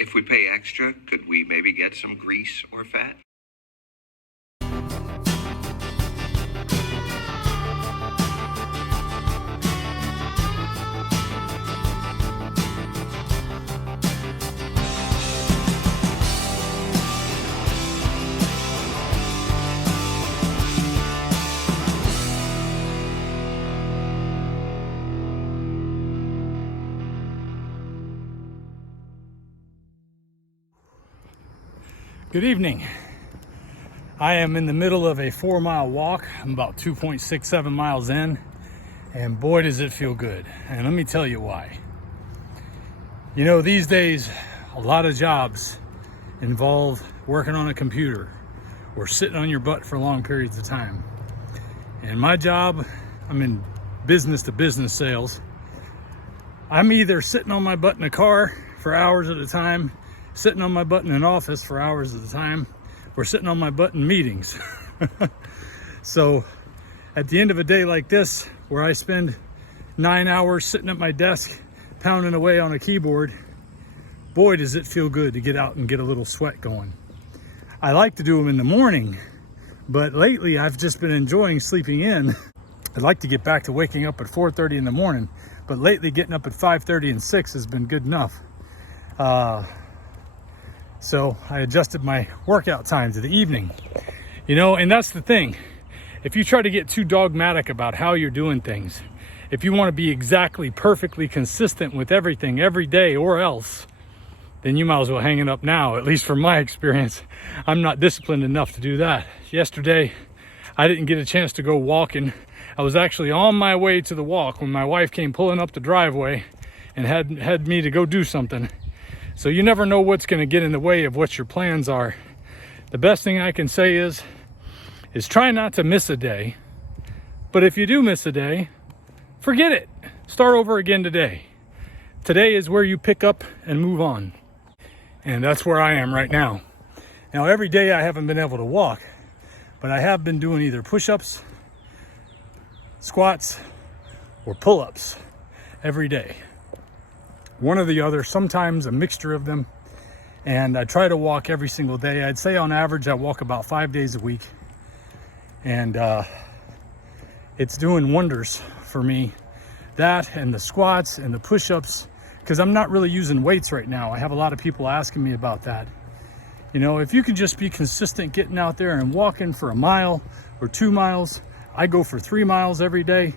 If we pay extra, could we maybe get some grease or fat? Good evening. I am in the middle of a 4-mile walk. I'm about 2.67 miles in, and boy does it feel good. And let me tell you why. You know, these days a lot of jobs involve working on a computer or sitting on your butt for long periods of time. And my job, I'm in business to business sales. I'm either sitting on my butt in a car for hours at a time, sitting on my butt in an office for hours at a time, or sitting on my butt in meetings. So at the end of a day like this, where I spend 9 hours sitting at my desk pounding away on a keyboard, boy does it feel good to get out and get a little sweat going. I like to do them in the morning, but lately I've just been enjoying sleeping in. I'd like to get back to waking up at 4:30 in the morning, but lately getting up at 5:30 and 6 has been good enough. So I adjusted my workout time to the evening. You know, and that's the thing. If you try to get too dogmatic about how you're doing things, if you want to be exactly perfectly consistent with everything every day or else, then you might as well hang it up now. At least from my experience, I'm not disciplined enough to do that. Yesterday, I didn't get a chance to go walking. I was actually on my way to the walk when my wife came pulling up the driveway and had me to go do something. So you never know what's going to get in the way of what your plans are. The best thing I can say is try not to miss a day. But if you do miss a day, forget it. Start over again today. Today is where you pick up and move on. And that's where I am right now. Now, every day I haven't been able to walk, but I have been doing either push-ups, squats, or pull-ups every day. One or the other, sometimes a mixture of them. And I try to walk every single day. I'd say on average I walk about 5 days a week. And it's doing wonders for me. That and the squats and the push-ups, because I'm not really using weights right now. I have a lot of people asking me about that. You know, if you can just be consistent getting out there and walking for a mile or 2 miles. I go for 3 miles every day.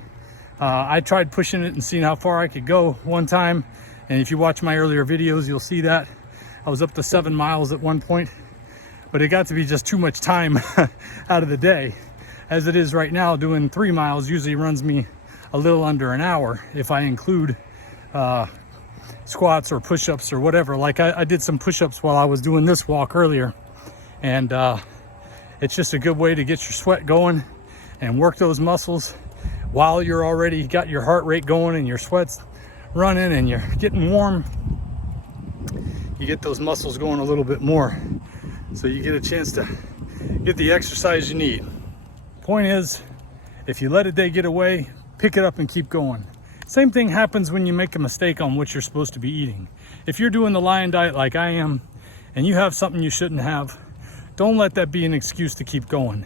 I tried pushing it and seeing how far I could go one time. And if you watch my earlier videos, you'll see that I was up to 7 miles at one point, but it got to be just too much time out of the day. As it is right now, doing 3 miles usually runs me a little under an hour if I include squats or push-ups or whatever. Like I did some push-ups while I was doing this walk earlier, and it's just a good way to get your sweat going and work those muscles while you're already got your heart rate going and your sweat's running and you're getting warm. You get those muscles going a little bit more, so you get a chance to get the exercise you need. Point is, if you let a day get away, pick it up and keep going. Same thing happens when you make a mistake on what you're supposed to be eating. If you're doing the lion diet like I am and you have something you shouldn't have, don't let that be an excuse to keep going.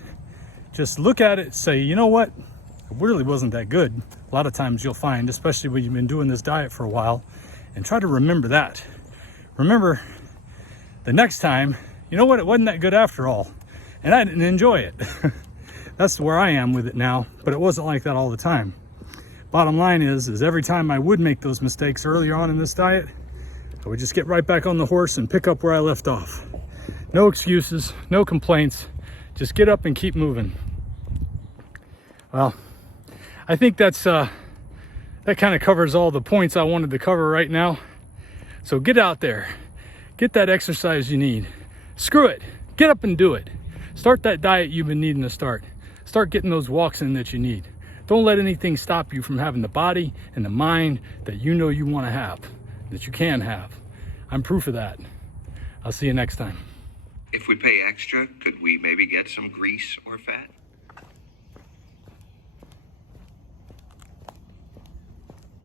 Just look at it, say, you know what? It really wasn't that good. A lot of times you'll find, especially when you've been doing this diet for a while, and try to remember that. Remember the next time, you know what? It wasn't that good after all, and I didn't enjoy it. That's where I am with it now, but it wasn't like that all the time. Bottom line is every time I would make those mistakes earlier on in this diet, I would just get right back on the horse and pick up where I left off. No excuses, no complaints, just get up and keep moving. Well, I think that kind of covers all the points I wanted to cover right now. So get out there, get that exercise you need. Screw it, get up and do it. Start that diet you've been needing to start. Start getting those walks in that you need. Don't let anything stop you from having the body and the mind that you know you want to have, that you can have. I'm proof of that. I'll see you next time. If we pay extra, could we maybe get some grease or fat?